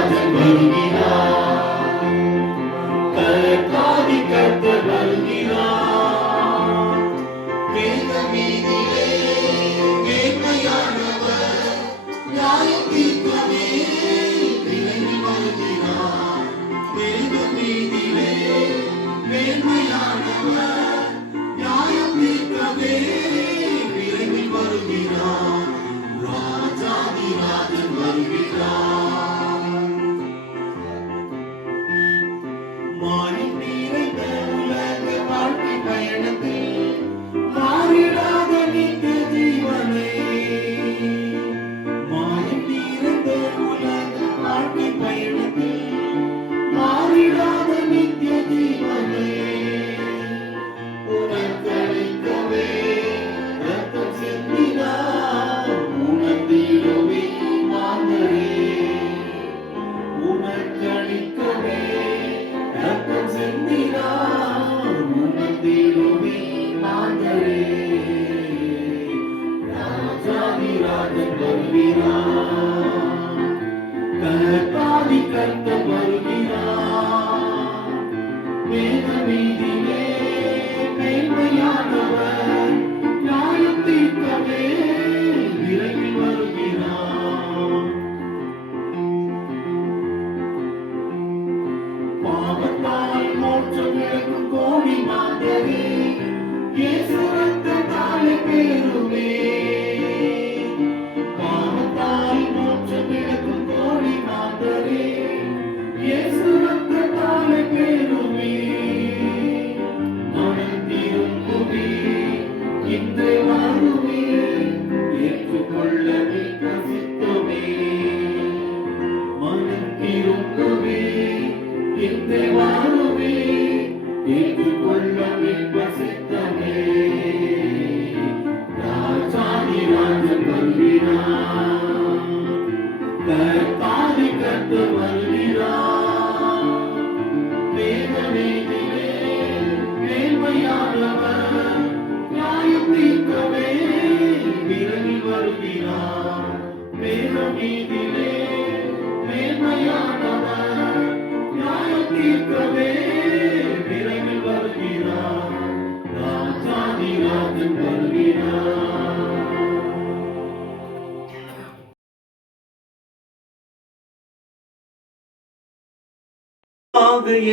ராஜன் வருகிறார். கர்த்தாதி கர்த்தர் வருகிறார். வேத வீதியிலே மேன்மையானவர் நியாயம் தீர்க்கவே விரைவில் வருகிறார். வேத வீதியிலே மேன்மையானவர் நியாயம் தீர்க்கவே விரைவில் வருகிறார். ராஜாதி ராஜன் வருகிறார். மாறி நிறைந்த உலக வாழ்க்கை பயணத்தில் மாறிடாத நித்திய ஜீவனை, மாறி நிறைந்த உலக வாழ்க்கை பயணத்தில் மாறிடாத நித்திய ஜீவனை உனக்களிக்கவே ரத்தம் சிந்தினார். உணர்ந்திடுவே மாந்தரே, உனக்களிக்கவே ரத்தம் சிந்தினார். உணர்ந்திடுவே மாந்தரே. ராஜாதி ராஜன் வருகிறார். கர்த்தாதி கர்த்தர் வருகிறார். வேத வீதியிலே மேன்மையானவர் நியாயம் தீர்க்கவே விரைவில் வருகிறார். பாவத்தால் மோட்சம் இழக்கும் கோடி மாந்தரே, இயேசு ரத்தத்தாலே பேருமே. பாவத்தால் மோட்சம் இழக்கும் கோடி மாந்தரே, இயேசு ரத்தத்தாலே பேருமே. மனம் திரும்புவே இந்த வாழ்வே ஏற்றுக்கொள்ள மிக்க சித்தமே. மனம் திரும்புவே இந்த வாழ்வே ஏற்றுக்கொள்ள மிக்க சித்தமே. ராஜாதி ராஜன் வருகிறார். கர்த்தாதி கர்த்தர் வருகிறார். வேத வீதியிலே மேன்மையானவர் நியாயம் தீர்க்கவே விரைவில் வருகிறார். வேத வீதியிலே மேன்மையானவர் நியாயம் தீர்க்கவே விரைவில் வருகிறார். ராஜாதி ராஜன் வருகிறார்.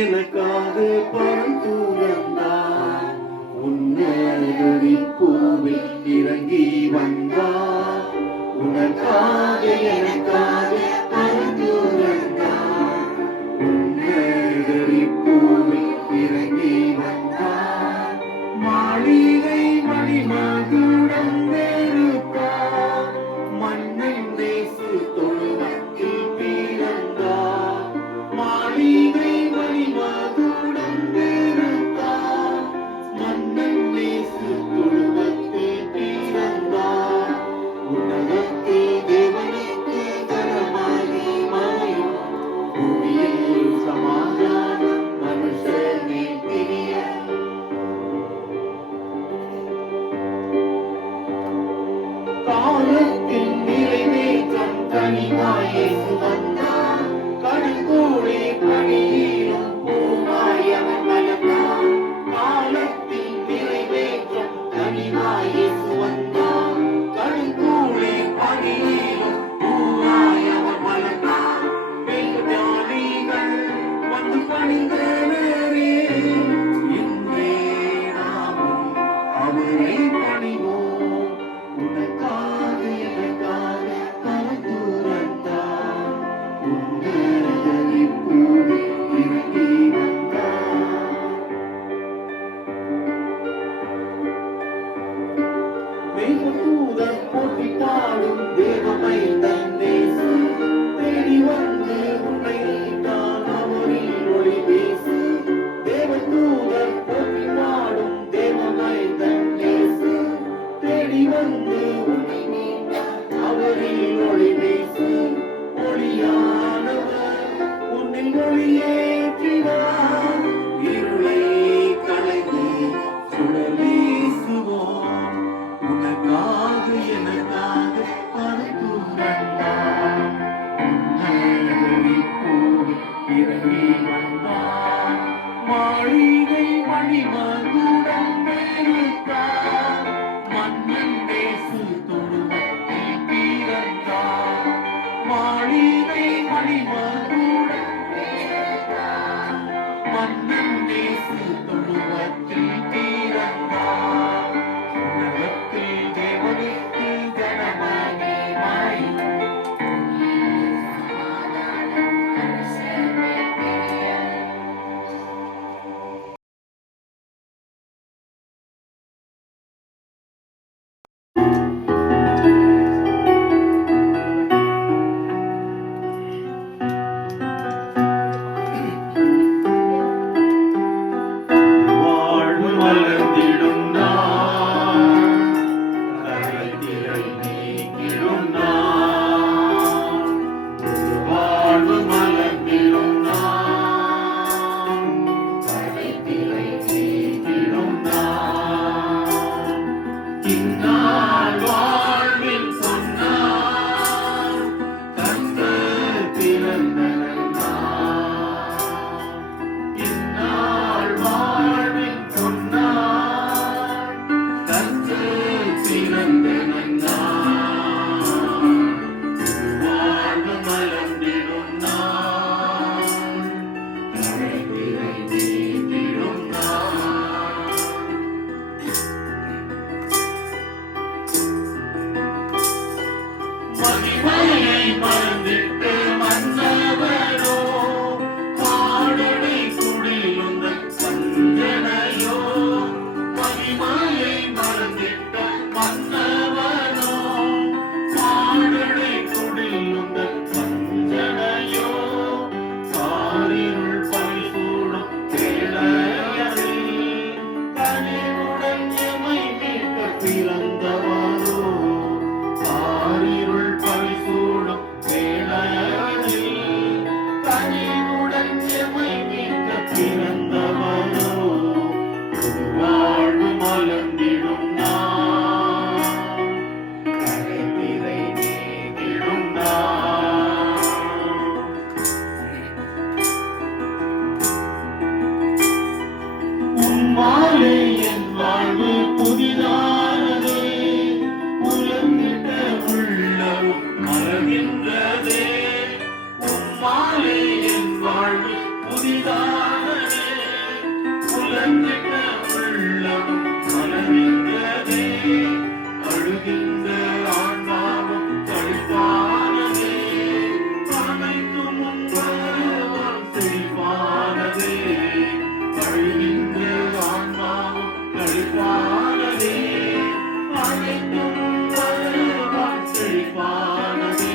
எனக்காக பரந்தூரந்தார். உன்னதரி பூவில் இறங்கி வந்தார். உனக்காக எனக்காக பரந்தூரந்தார். உன்னதரி பூவில் இறங்கி வந்தார். மாளிகை மணிமகுடம் வெறுத்தார். மண்ணின் தேசு தொழுவத்தில் பிறந்தார். மாளிகை மணிமகுடம் வெறுத்தார். மண்ணின் தேசு தொழுவத்தில் பிறந்தார். உலகத்தில் தேவனுக்கு கரமாகி மறையும். புவியில் சமாதானம் மனுஷனே பிரிய. காலத்தின் நிறைவேற்றம் கனிவாய் இயேசு வந்தார். கடுங்கூழி பணியிலும் பூவாய் அவர் வளர்ந்தார். காலத்தின் நிறைவேற்றம் கனிவாய் இயேசு வந்தார். கடுங்கூழி பணியிலும் பூவாய் அவர் வளர்ந்தார். பெண்ஞானிகள் வந்து பணிந்தனரே, இன்றே நாமும் அவரை பணிவோம். உனக்காக எனக்காக பரந்துரைத்தார். உன்னதரி பூவில் இறங்கி வந்தார். தேவதூதர் போற்றி பாடும் தேவமைந்தன் நேசு. தேடி வந்து உன்னை தான் அவரில் ஒளி வீசு. தேவதூதர் போற்றி பாடும் தேவமைந்தன் நேசு. தேடி வந்து உன்னை அவரில் ஒளி வீசு. ஒளியானவர் உன்னில் ஒளியேற்றினார். இருளை களைந்து சுடர் வீசுவோம். உனக்காக எனக்காக பரந்துரைத்தார். உன்னதரி இறங்கி வந்தார் மாளிகை மணிமகுடம் வெறுத்தார் மன்னன் இயேசு தொழுவத்தில் பிறந்தார் மாளிகை மணிமகுடம் வெறுத்தார் மன்னன் இயேசு தொழுவத்தில் பிறந்தார் உலகத்தில் தேவனுக்கு ஜனமாகி மாயும் வாழ்வு மலர்ந்திடும் நாள் கரைதிரை நீக்கிடும் நாள் வாழ்வு மலர்ந்திடும் நாள் கரைதிரை நீக்கிடும் நாள் இந்நாள் வாழ்வில் சொன்னார் கர்த்தர் பிறந்த நாள் இந்நாள் வாழ்வில் சொன்னார் கர்த்தர் பிறந்த நாள் வாழ்வு மலர்ந்திடும் நாள் கரைதிரை நீக்கிடும் நாள் மகிமையை மறந்திட்டு மன்னவனோ பாடலை குடியுந்த சஞ்சனையோ மகிமையை மறந்திட்ட மன்னவனோ பாடலை குடியுந்த சஞ்சனையோ காரிருள் பரிசூடும் வேளையதில் கனிவுடன் எமை மீட்க பிறந்தவரோ ஆரிருள் பரிசூடும் வேளையதில் கனிவுடன் எமை மீட்க பிறந்தவரோ ஒரு வாழ்வு மலர்ந்திடும் நாள் கரைதிரை நீக்கிடும் நாள் உம்மாலே என் வாழ்வு புதிதானதே உலர்ந்திட்ட உள்ளம் மலர்கின்றதே உம்மாலே என் வாழ்வு புதிதானதே உலர்ந்திட்ட உள்ளம் மலர்கின்றதே அழுகின்ற ஆன்மாவும் கழிப்பானதே அனைத்தும் உங்கள் செழிப்பானதே அழுகின்ற ஆன்மாவும் கழிப்பானதே அனைத்தும் உங்கள் செழிப்பானதே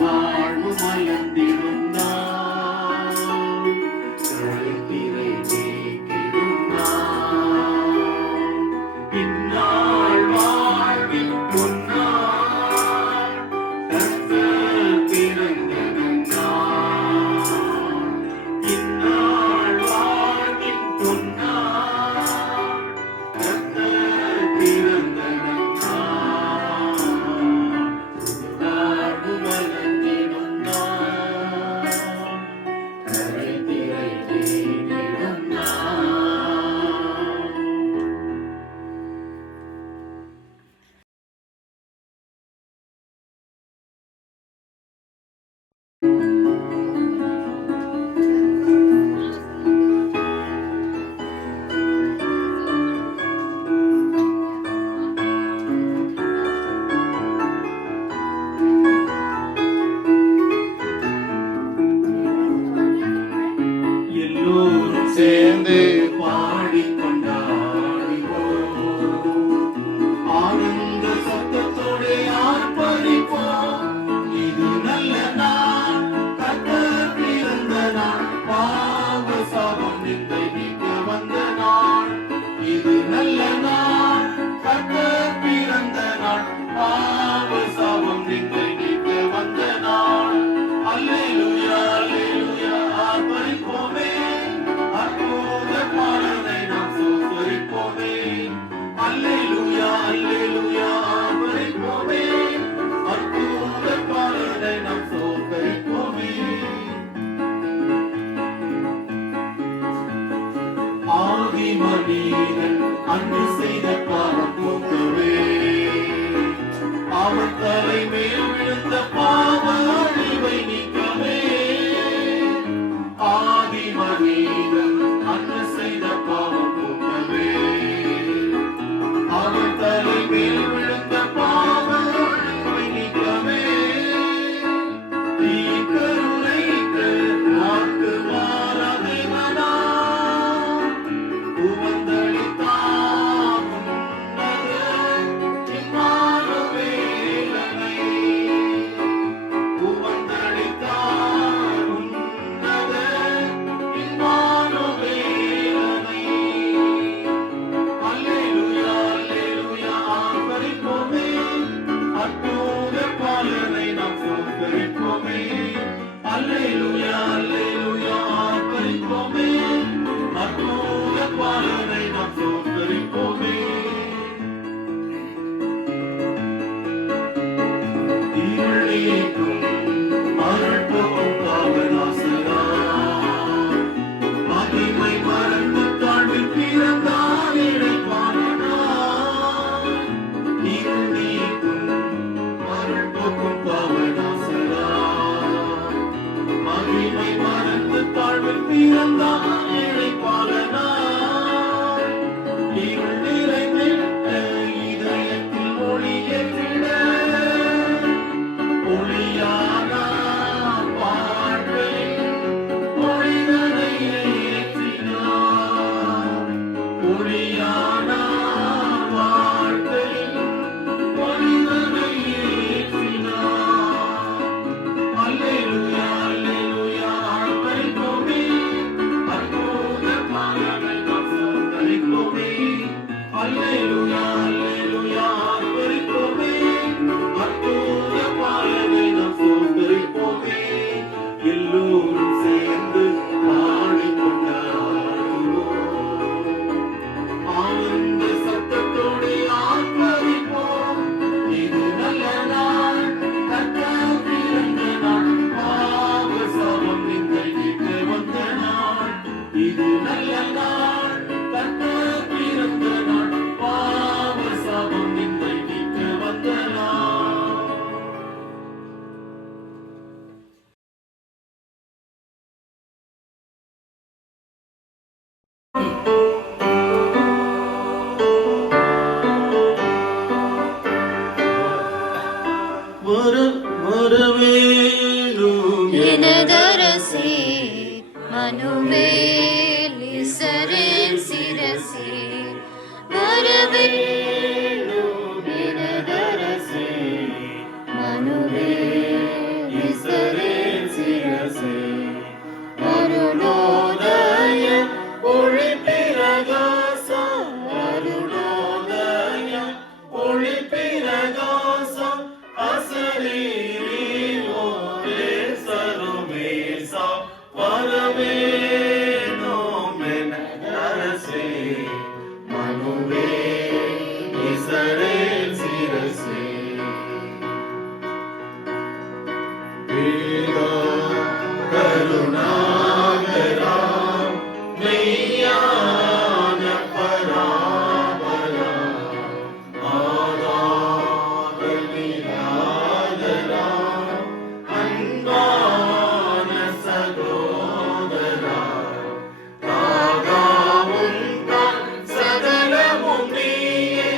வாழ்வு மலர்ந்திடும் நாள் கரைதிரை நீக்கிடும் நாள் இந்நாள் வாழ்வின் பொன்னாள் கர்த்தர் பிறந்த நாள் அன்று செய்த பாவம் போக்கவே அவன் தலை மேல் விழுந்த பாவ அழிவை நீக்கவே ஆதி மனிதன் அன்று செய்த பாவம் போக்கவே அவன் தலை மேல் விழுந்த பாவ அழிவை நீக்கவே தீக்கருணைக்கு வாக்கு மாறாதேவனா உவந்தளித்தான் உன்னத இம்மானுவேலனை உவந்தளித்தான் உன்னத இம்மானுவேலனை அல்லேலூயா அல்லேலூயா ஆர்ப்பரிப்போமே அற்புத பாலனை நாம் சோதரிப்போமே அல்லேலூயா அல்லேலூயா ஆர்ப்பரிப்போமே அற்புத பாலனை நாம் சோதரிப்போமே இருள் நீக்கும் அருள் போக்கும் பாவநாசனா மகிமை மறந்து தாழ்வில் பிறந்தான் இளைப்பாறனா இருள் நீக்கும் அருள் போக்கும் பாவநாசனா மகிமை மறந்து தாழ்வில் பிறந்தான் இளைப்பாறனா இருள் நிறைந்திட்ட இதயத்தில் ஒளியேற்றிட ஒளியானார் வாழ்வில் ஒளிதனை ஏற்றினார் ஒளியானார் வாழ்வில் ஒளிதனை ஏற்றினார் அல்லேலூயா அல்லேலூயா ஆர்ப்பரிப்போமே அற்புத பாலனை நாம் சோதரிப்போமே அல்லேலூயா அல்லேலூயா ஆர்ப்பரிப்போமே அற்புத பாலனை நாம் சோதரிப்போமே எல்லோரும் சேர்ந்து பாடிக்கொண்டாடுவோம் ஆனந்த சத்தத்தோடு ஆர்ப்பரிப்போம் இது நல்ல நாள் கர்த்தர் பிறந்த நாள் பாவ சாபம் நீங்கள் நீக்க வந்த நாள் இது நல்ல நாள் கர்த்தர் பிறந்த நாள் பாவ சாபம் நீங்கள் நீக்க வந்த நாள் வரவேணும் எனதரசே மனுவேல் இசரேல் சிரசே வரவேணும் எனதரசே மனுவேல் இசரேல் சிரசே அருணோதய ஒளி பிரகாசம் அருணோதய ஒளி பிரகாசம் அசரீரி ஓரே சருமேசா வரவேணும் எனதரசே மனுவேல் இசரேல் சிரசே வேதா கருணாகரா மெய்யான பராபரா ஆதாரமில்லாதரா அன்பான சகோதரா ராகாவும் தான் சகலமும் நீயே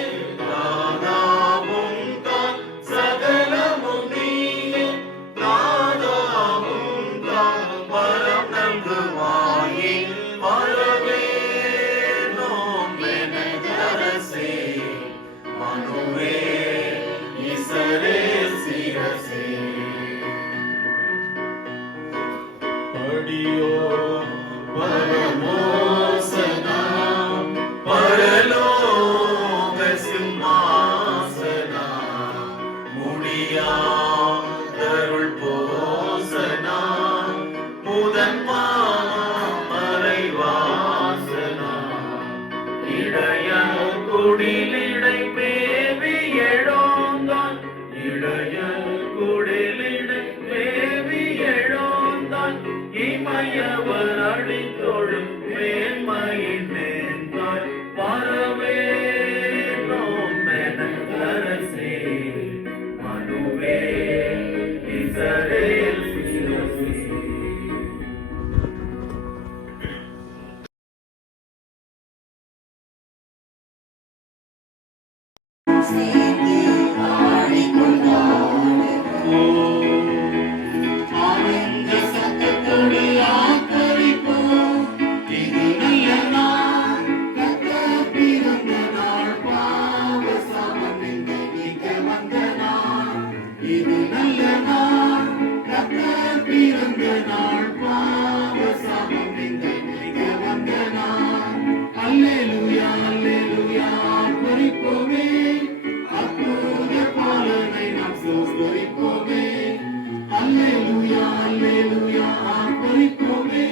ராகாவும் தான் சகலமும் நீயே ராகாவும் தான் வரம் நல்குவாயே வரவேணும் எனதரசே மனுவேல் இசரேல் சிரசே படியோ பரமோசனா பரலோக சிம்மாசனா முடியாதருள் போசனா முதன்மா மறைவாசனா இடைய குடிலிடை மேவி எழுந்தான் இடைய குடிலிடை மேவி எழுந்தான் இமையவர் அடித்தொழும் சேர்ந்து பாடிக்கொண்டாடுவோம். ஆனந்த சத்தத்தோடு ஆர்ப்பரிப்போம். இது நல்ல நாள், கர்த்தர் பிறந்த நாள், பாவ சாபத்தை நீக்க வந்த நாள். இது நல்ல நாள், கர்த்தர் பிறந்த நாள், பாவ சாபத்தை நீக்க வந்த நாள். அல்லேலூயா அல்லேலூயா ஆர்ப்பரிப்போமே, அற்புத பாலனை நாம் ஸ்தோத்திரிப்போமே. அல்லேலூயா அல்லேலூயா ஆர்ப்பரிப்போமே,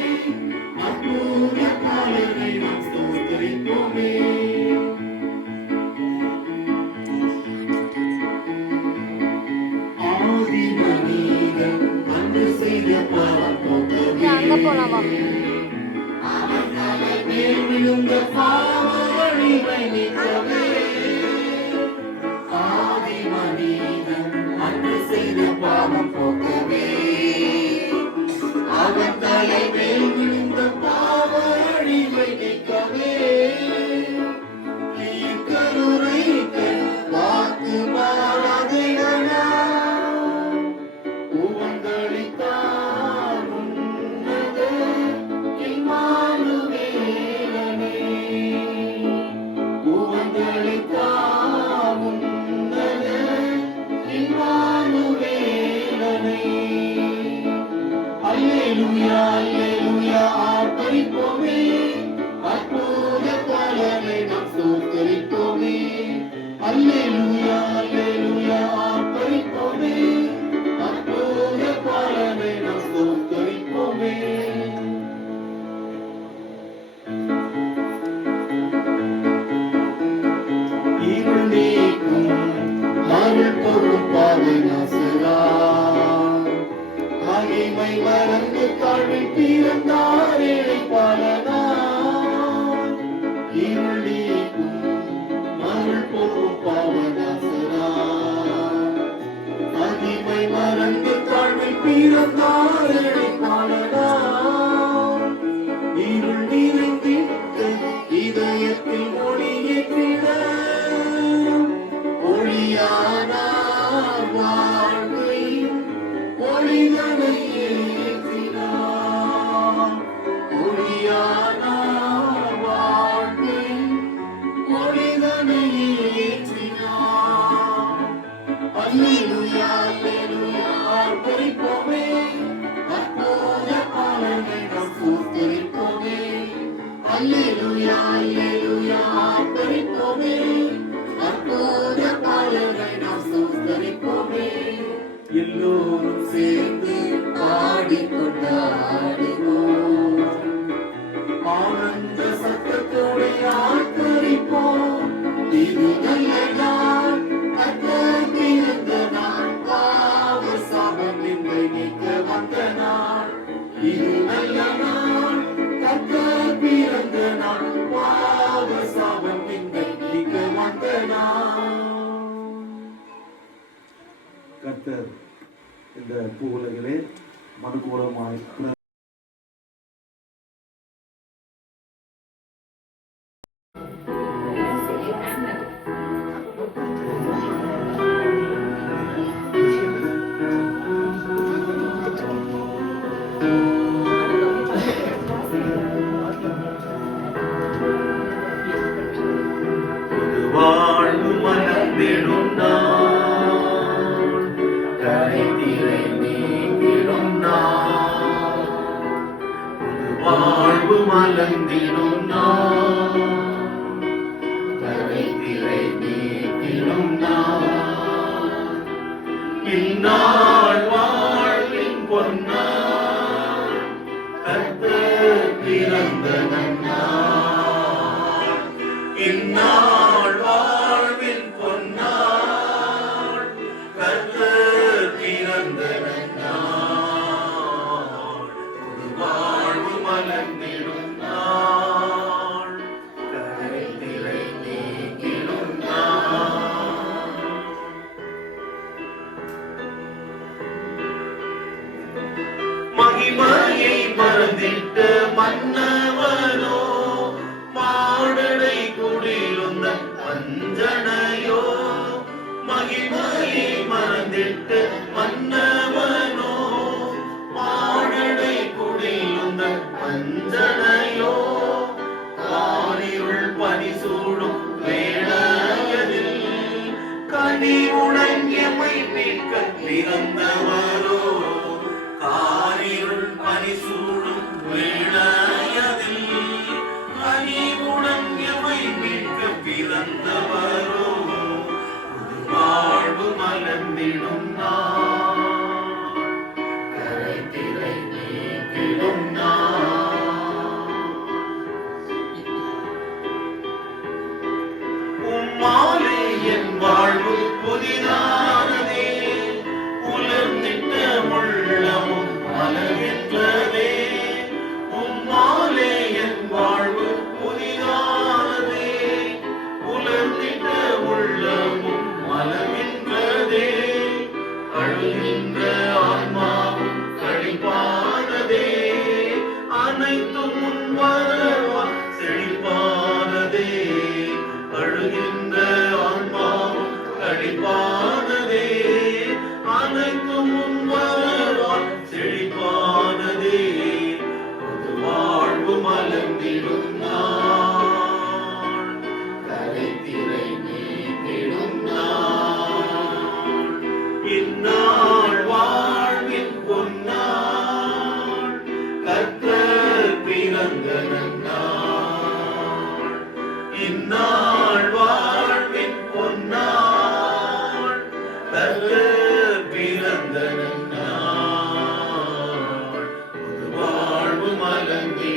அற்புத பாலனை நாம் ஸ்தோத்திரிப்போமே. ஆதி மனிதன் அன்று செய்த பாவம் போக்கவே, அங்க போலாமா? அவன் தலை மேல் விழுந்த பாவ அழிவை நீக்கவே. ஆதி மனிதன் அன்று செய்த பாவம் போக்கவே, அவன் தலை மேல் விழுந்த பாவ அழிவை நீக்கவே. தீர்க்கருரைகள் வாக்கு மாறாதேவனா, உவந்தளித்தார் உன்னத இம்மானுவேலனே. உவந்தளித்தார் உன்னத இம்மானுவேலனே. அல்லேலூயா அல்லேலூயா ஆர்ப்பரிப்போமே, அற்புத பாலனை நாம் ஸ்தோத்திரிப்போமே. அல்லேலூயா அல்லேலூயா ஆர்ப்பரிப்போமே, அற்புத பாலனை நாம் ஸ்தோத்திரிப்போமே. இருள் நீக்கும் அருள் பொருள் பாவை நாசரா, மகிமை மறந்து தாழ்வில் பிறந்தார் இளைப்பாளனாய். இருள் நீக்கும் அருள் பொருள் பாவை நாசரா, மகிமை மறந்து தாழ்வில் பிறந்தார் இளைப்பாளனாய். இருள் நிறைந்திட்ட இதயத்தில் ஒளியேற்றிட, ஒளியானார் வாழ்வையும் ஒளிதனை ஏற்றினார். ஒளியானார் வாழ்வையும் ஒளிதனை ஏற்றினார். அல்லேலூயா அல்லேலூயா ஆர்ப்பரிப்போமே, அற்புத பாலனை நாம் ஸ்தோத்திரிப்போமே. அல்லேலூயா அல்லேலூயா ஆர்ப்பரிப்போமே, அற்புத பாலனை நாம் ஸ்தோத்திரிப்போமே. எல்லோரும் சேர்ந்து பாடிக்கொண்டாடுவோம். ஆனந்த சத்தத்தோடு ஆர்ப்பரிப்போம். இது நல்ல நாள், கர்த்தர் பிறந்த நாள், பாவ சாபத்தை நீக்க வந்த நாள். இது நல்ல நாள், கர்த்தர் பிறந்த நாள், பாவ சாபத்தை நீக்க வந்த நாள். கர்த்தர் இந்த பூவுலகிலே மனுகூலமாய் வாழ்வு மலர்ந்திடும் நாள், கரைதிரை நீங்கிடும் நாள். வாழ்வு மலர்ந்திடும் நாள், கரைதிரை நீங்கிடும் நாள். இந்நாள் வாழ்வின் பொன்னாள், கர்த்தர் பிறந்த நன்னாள். இந்நாள் வாழ்வின் பொன்னாள், கர்த்தர் பிறந்த நன்னாள். புது வாழ்வு மலர்ந்திடும் நாள், கரைதிரை நீங்கிடும் நாள். மகிமையை மறந்திட்ட மன்னவனோ, மாடடை குடிலுந்த அஞ்சனையோ, பிறந்தவரோ காரிருள் பனிசூழும் வேளையதில் கனிவுடன் எமை மீட்க பிறந்தவரோ புது வாழ்வு மலர்ந்திடும் நாள் கரைதிரை நீக்கிடும் நாள் உம்மாலே என் வாழ்வு புதிதானதே உலர்ந்திட்ட உள்ளமும் மலர்கின்றதே உம்மாலே என் வாழ்வு புதிதானதே உலர்ந்திட்ட உள்ளமும் மலர்கின்றதே அழுகின்ற ஆன்மாவும் கழிப்பானதே அனைத்தும் உன் வரவால் செழிப்பானதே அழுகின்ற ஆன்மாவும் கழிப்பானதே அனைத்தும் உன் வரவால் செழிப்பானதே புது வாழ்வு மலர்ந்திடும் நாள் கரைதிரை நீக்கிடும் நாள் இந்நாள் வாழ்வின் பொன்னாள் கர்த்தர் பிறந்த நன்னாள் இந்நாள் வாழ்வின் பொன்னாள் கர்த்தர் பிறந்த நன்னாள் புது வாழ்வு மலர்ந்திடும்